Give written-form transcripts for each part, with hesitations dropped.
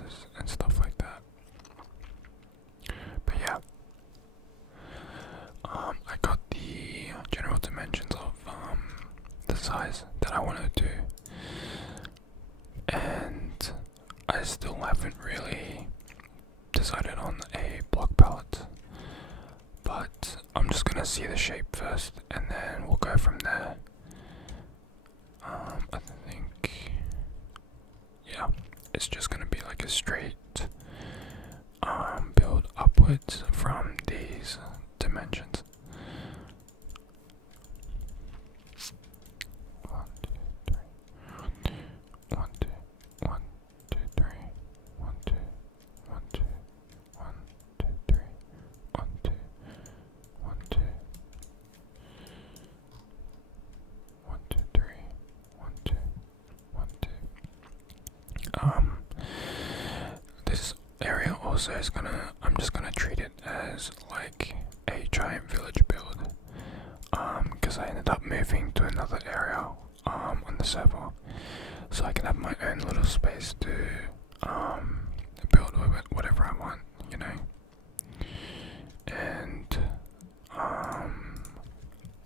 ellipses and stuff like that. But yeah, I got the general dimensions of the size that I want to do, and I still haven't really decided on a block palette, but I'm just gonna see the shape first and then we'll go from there. I think, yeah, it's just gonna be like a straight build upwards from these dimensions. One, two, three. One, two, one, two, three. One, two, one, two, one, two, three. One, two, one, two. One, two, three. One, two, one, two. This area also is I'm just gonna treat it as like a giant village build. Because I ended up moving to another area, on the server. So I can have my own little space to, build with it, whatever I want, you know? And,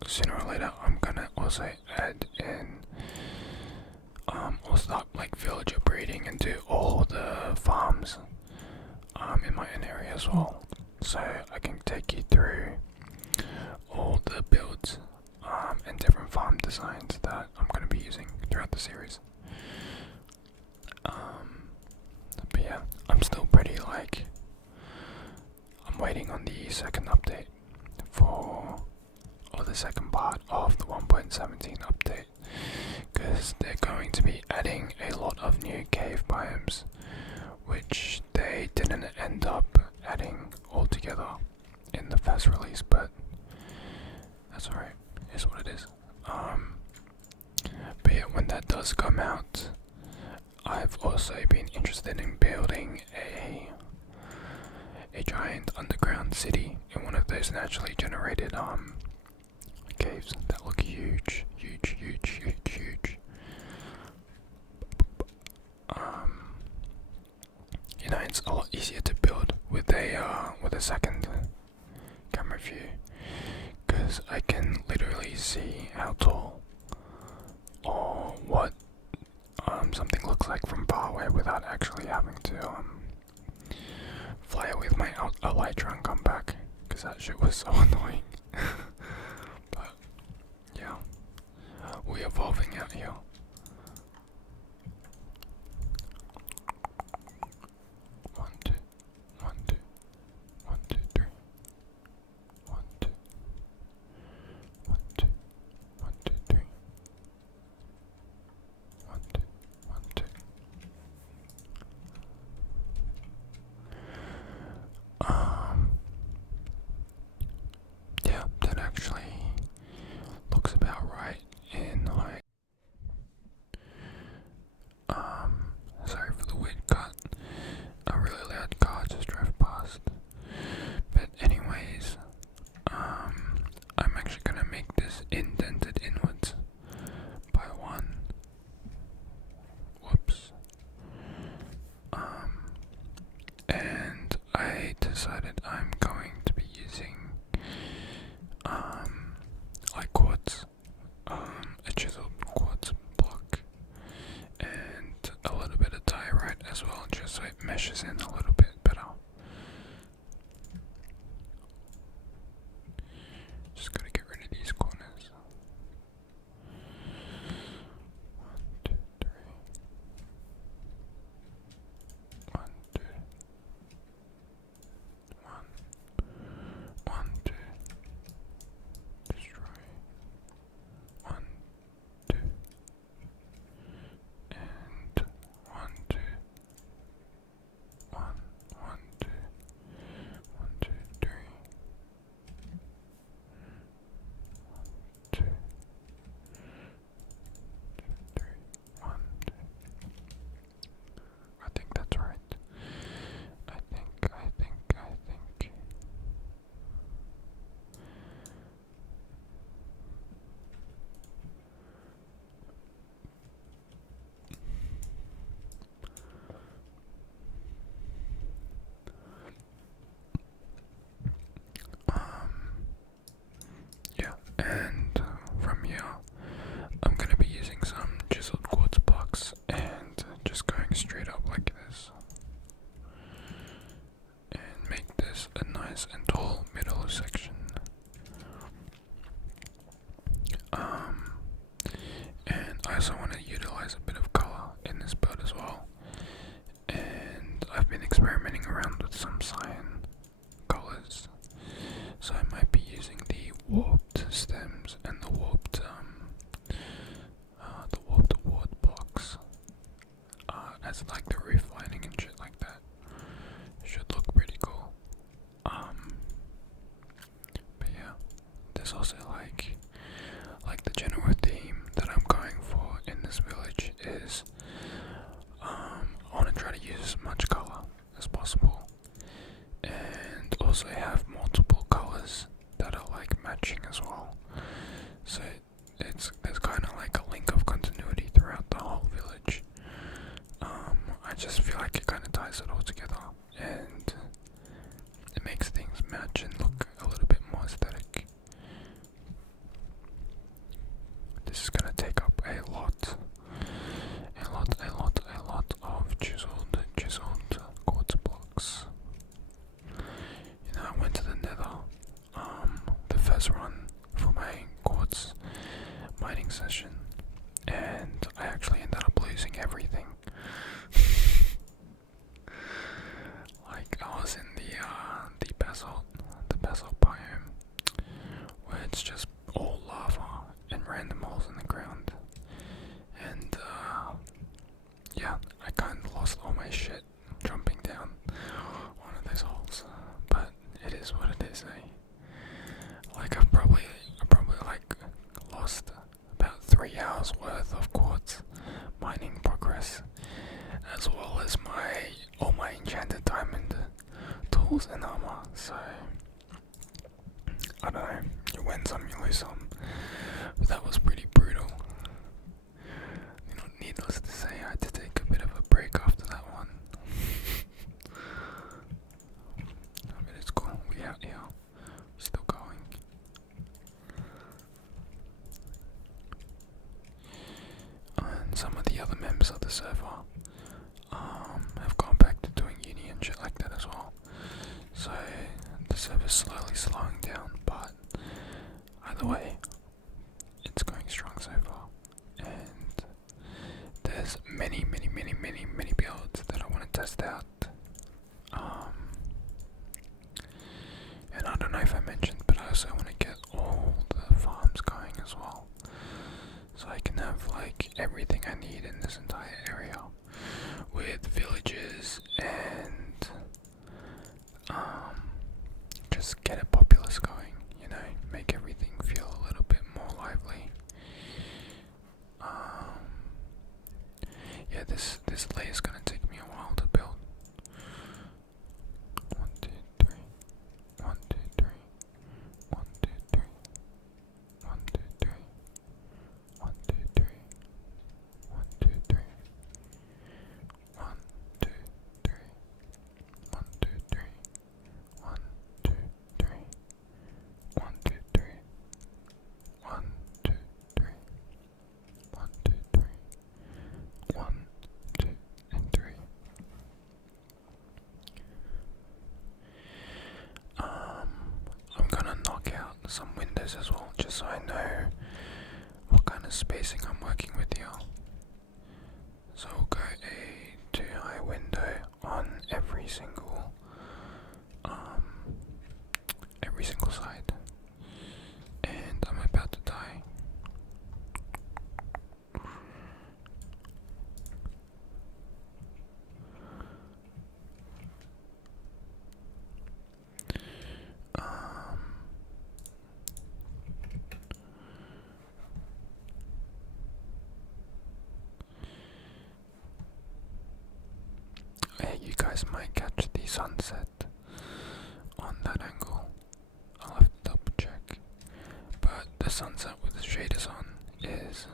sooner or later I'm gonna also add in, or start like villager breeding and do all the farms in my own area as well, so I can take you through all the builds and different farm designs that I'm going to be using throughout the series. But yeah, I'm still pretty I'm waiting on the second update or the second part of the 1.17 update, because they're going to be adding a lot of new cave biomes, which they didn't end up adding altogether in the first release, but that's alright, it's what it is. But yeah, when that does come out, I've also been interested in building a giant underground city in one of those naturally generated caves that look huge. You know, it's a lot easier to build with a second camera view, because I can literally see how tall or what something looks like from far away without actually having to fly it with my elytra and come back, because that shit was so annoying. But yeah, we're evolving out here. One, two, one, two, one, two, three. One, two, one, two, one, two, three. One, two, one, two. Yeah, that actually looks about right in height. Sorry for the weird cut. A really loud car just drove past. But anyways, I'm actually gonna make this indented inwards by one. Whoops. And I decided I'm going to be using like quartz, a chiseled quartz block, and a little bit of diorite as well, just so it meshes in a little bit better. Just gotta get rid of these corners. One, two, three. One, two. One, two. Destroy. One, two. And one, two. One. has like the roof lining and shit like that. Should look pretty cool. But yeah, there's also like the general theme that I'm going for in this village is I want to try to use as much color as possible, and also have multiple colors that are like matching as well. So there's kind of like a link of continuity throughout the whole village. I just feel like it kind of ties it all together, and it makes things match and look a little bit more aesthetic. This is gonna take up a lot of chiseled quartz blocks. You know, I went to the Nether, the first run for my quartz mining session, and I actually ended up losing everything. Like I was in the basalt biome, where it's just all lava and random holes in the ground, and yeah, I kind of lost all my shit jumping down one of those holes, but it is what it is, eh? Like I probably like lost about 3 hours worth of quartz mining progress, as well as all my enchanted diamond tools and armor. So I don't know, you win some, you lose some, but that was pretty brutal. You know, needless to say, I had to take a bit of a break after that one. I mean, it's cool, we out here, still going. And some of the other members of the server have gone back to doing uni and shit like that as well. So the server's slowly slowing down, but either way, it's going strong so far. And there's many builds that I want to test out. And I don't know if I mentioned, but I also want to get all the farms going as well, so I can have like everything I need in this entire area, with villages and just get a populace going, you know, make everything feel a little bit more lively. Yeah, this layer is gonna take me a while to build. 1, 2, 3. 1, 2, 3. 1, 2, 3. 1, 2, 3. 1, 2, 3. 1, 2, 3. 1, 2, 3. 1, 2, 3. 1, 2, 3. 1, 2, 3. 1, 2, 3. 1, 2, 3. 1, 2, and 3. I'm gonna knock out some windows as well, just so I know what kind of spacing I'm working with here. So we'll go a 2-high window on every single side. And I'm about to die. You guys might catch the sunset on that angle. I'll have to double check. But the sunset with the shaders on is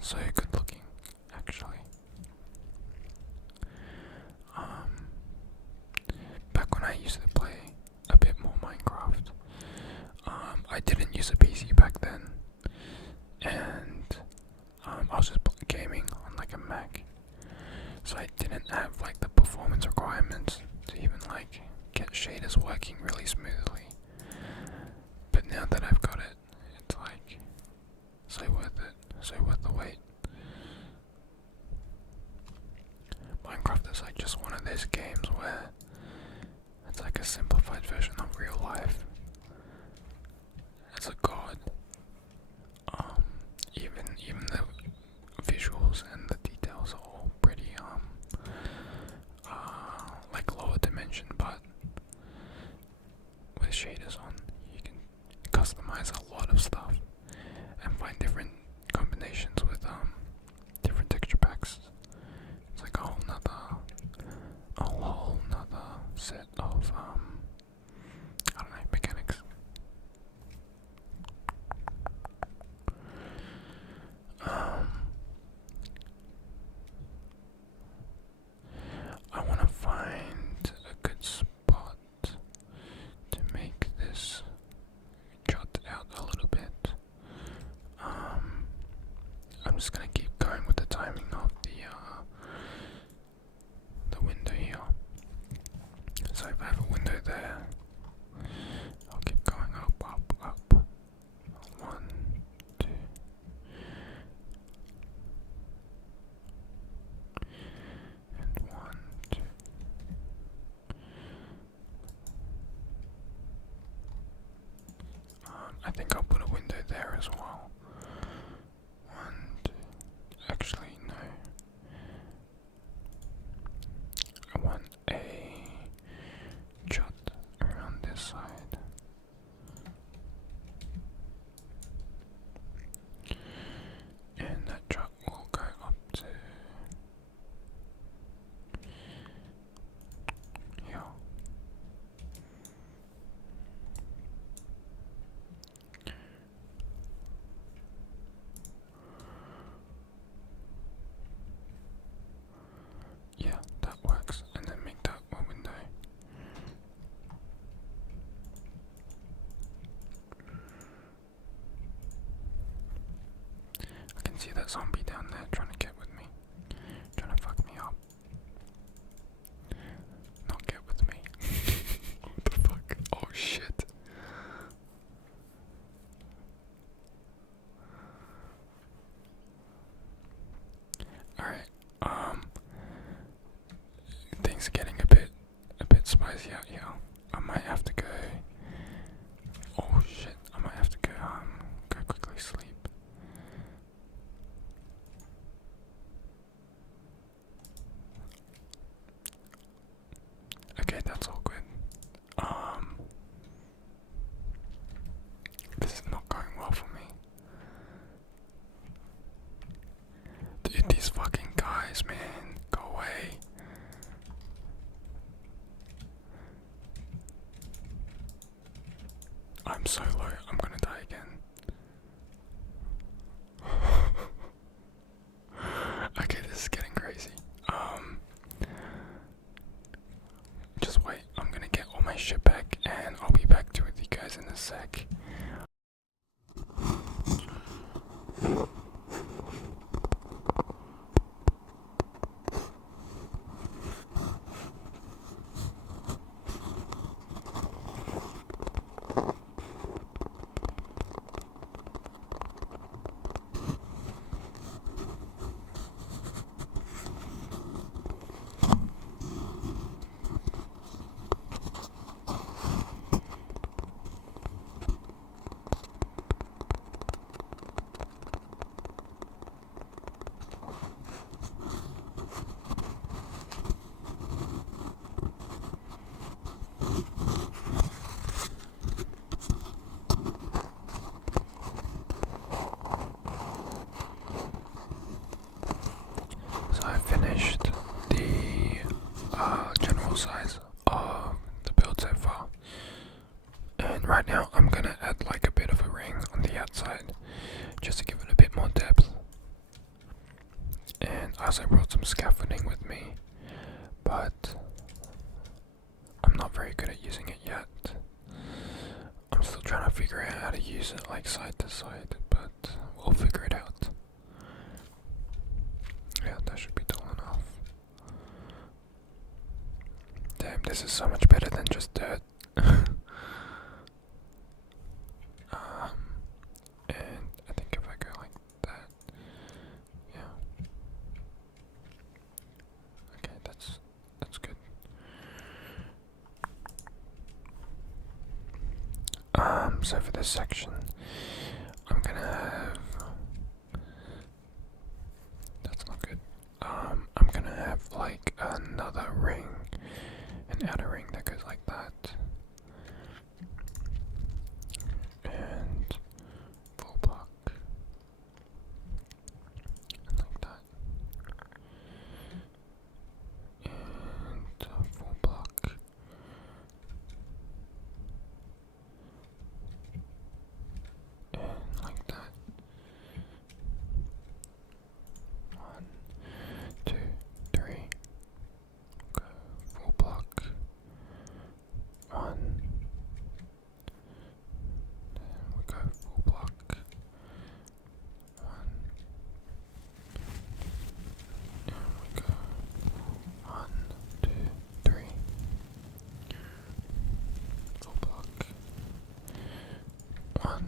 so good looking, actually. Back when I used to play a bit more Minecraft, I didn't use a PC back then, and I was just gaming on like a Mac, so I didn't have like the performance requirements to even like get shaders working really smoothly. But now that I've got it, it's like so worth it, so worth the wait. Minecraft is like just one of those games where it's like a simplified version of real life. It's a god. Even the visuals and the details are all pretty I'm so low, I'm gonna die again. Okay, this is getting crazy. Just wait, I'm gonna get all my shit back and I'll be back to with you guys in a sec. So I finished the general size of the build so far, and right now I'm gonna add like a bit of a ring on the outside just to give it a bit more depth. And I also brought some scaffolding with me, but I'm not very good at using it yet. I'm still trying to figure out how to use it like side to side, but we'll figure it out. Yeah, that should be tall enough. Damn, this is so much better than just dirt. And I think if I go like that, yeah. Okay, that's good. So for this section, I'm gonna have. That's not good. I'm gonna have like another ring, an outer ring that goes like that, and full block, and like that, and full block, and like that. 1, 2, 3. Go full block. 1. Then we go full block. 1. And we go 1, 2, 3. Full block. 1.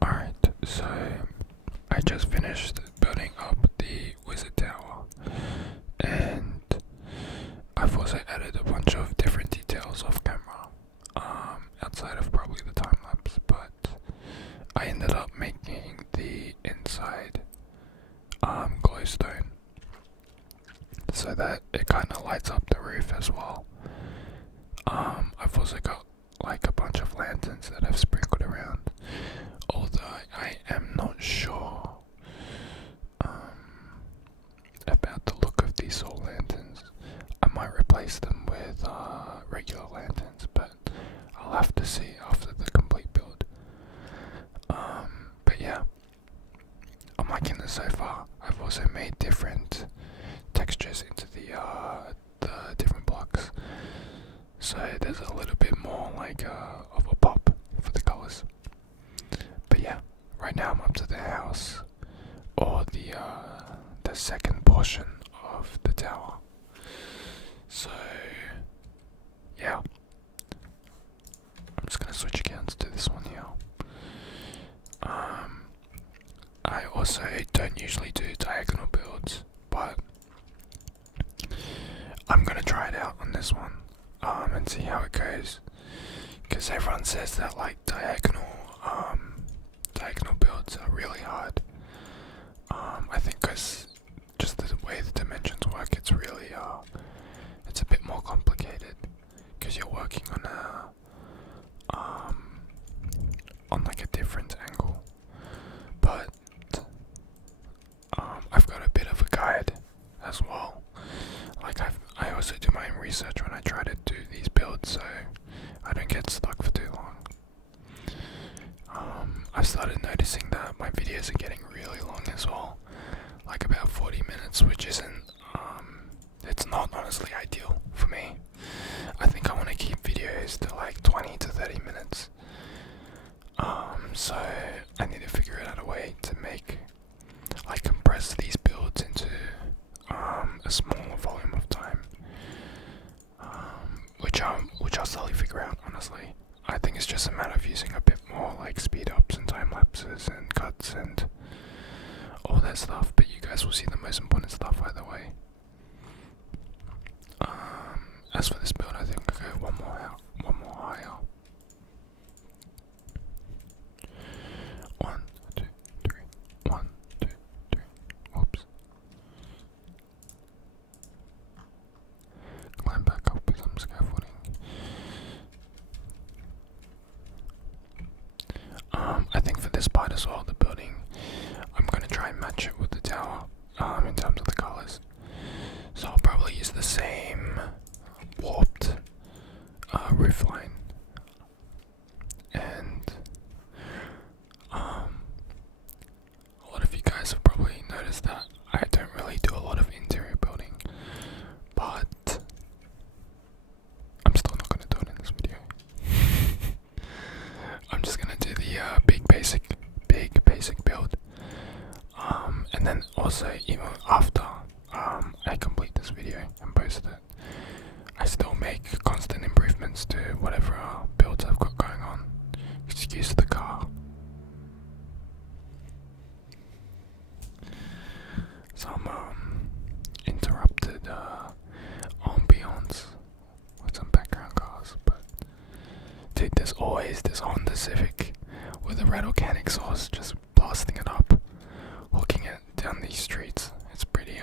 Alright, so I just finished building up the wizard tower, and I've also added a bunch of different details off camera, outside of probably the time lapse, but I ended up making the inside glowstone so that it kind of lights up the roof as well. I've also got like a bunch of lanterns that I've sprinkled around, although I am not sure about the look of these goes into the different blocks. So there's a little bit more like of a pop for the colors. But yeah, right now I'm up to the house, or the second portion of the tower. So yeah, I'm just gonna switch accounts to this one here. I also don't usually do diagonal builds, but I'm gonna try it out on this one, and see how it goes. Because everyone says that like diagonal builds are really hard. I think because just the way the dimensions work, it's really it's a bit more complicated because you're working on like a different angle. But I've got a bit of a guide as well. Like I also do my own research when I try to do these builds, so I don't get stuck for too long. I've started noticing that my videos are getting really long as well, like about 40 minutes, which isn't, it's not honestly ideal for me. I think I want to keep videos to like 20 to 30 minutes. So I need to figure out a way to compress these builds into a smaller volume of time, which I'll slowly figure out. Honestly, I think it's just a matter of using a bit more like speed ups and time lapses and cuts and all that stuff. But you guys will see the most important stuff either way. As for this build, I think I'll go one more higher. 1, 2, 3. 1, 2, 3. Whoops. Climb back up with some scaffolding. I think for this part as well, the building, I'm going to try and match it with the tower in terms of the colors. So I'll probably use the same warped roof line. And a lot of you guys have probably noticed that I don't really do a lot of interior building, but I'm still not going to do it in this video. I'm just going to do the big basic build, and then also even after I complete this video and post it, I still make constant improvements to whatever builds I've got going on. Excuse the car. Some interrupted ambience with some background cars, but dude, there's always this Honda Civic with a red organic exhaust just blasting it up, hooking it down these streets. It's pretty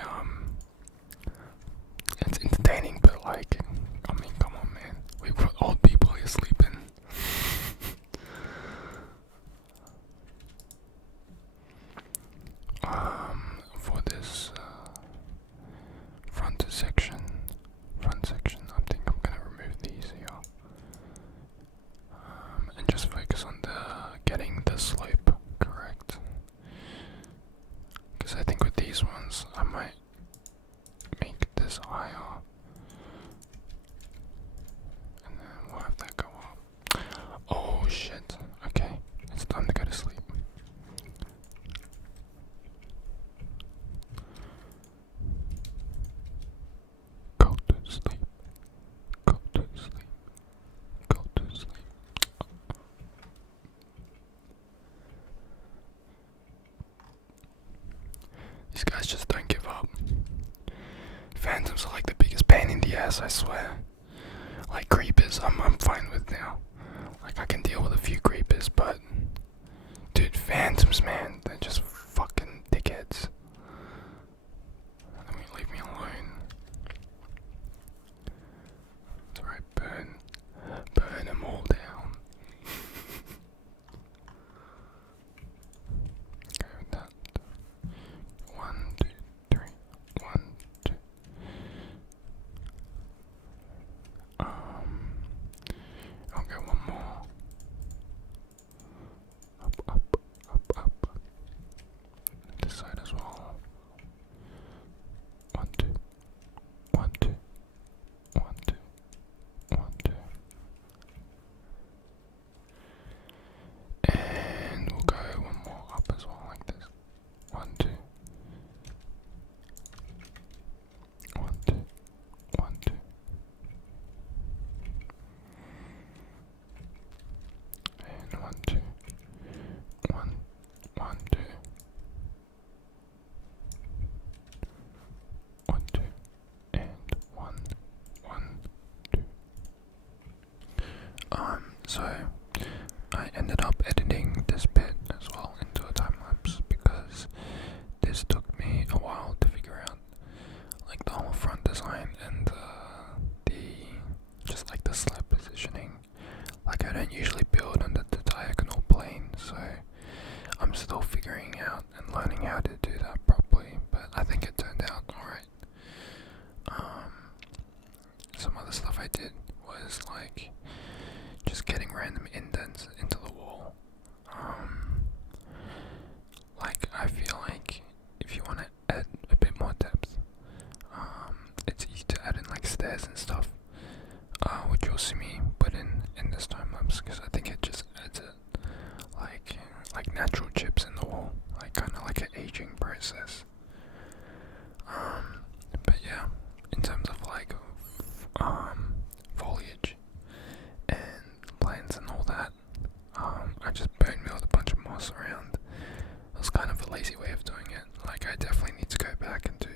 it's entertaining, but like, I mean, come on, man. We've got old people here sleeping. For this front section, I think I'm gonna remove these here, and just focus on getting the slope correct. Because I think with these ones, I might make this higher, and then we'll have that go up. Oh shit, okay, it's time to go to sleep. Go to sleep, go to sleep, go to sleep. These guys just don't give up. Phantoms are like the biggest pain in the ass, I swear. Like creepers, I'm fine with now. Like I can deal with a few creepers, but dude, phantoms, man, they're just fucking dickheads. Let me leave me alone. It's alright, burn them all down. Go with that. 1, 2, 3. 1, 2. I'll get one more. Up, up, up, up. figuring out and learning how to do that properly, but I think it turned out alright. Some other stuff I did was like just getting random indents into the wall. Like I feel like if you want to add a bit more depth, it's easy to add in like stairs and stuff, which you'll see me put in this time lapse because I think it just adds it like natural chips in the wall, like kind of like an aging process. But yeah, in terms of like foliage and plants and all that, I just bone milled a bunch of moss around. It was kind of a lazy way of doing it. Like I definitely need to go back and do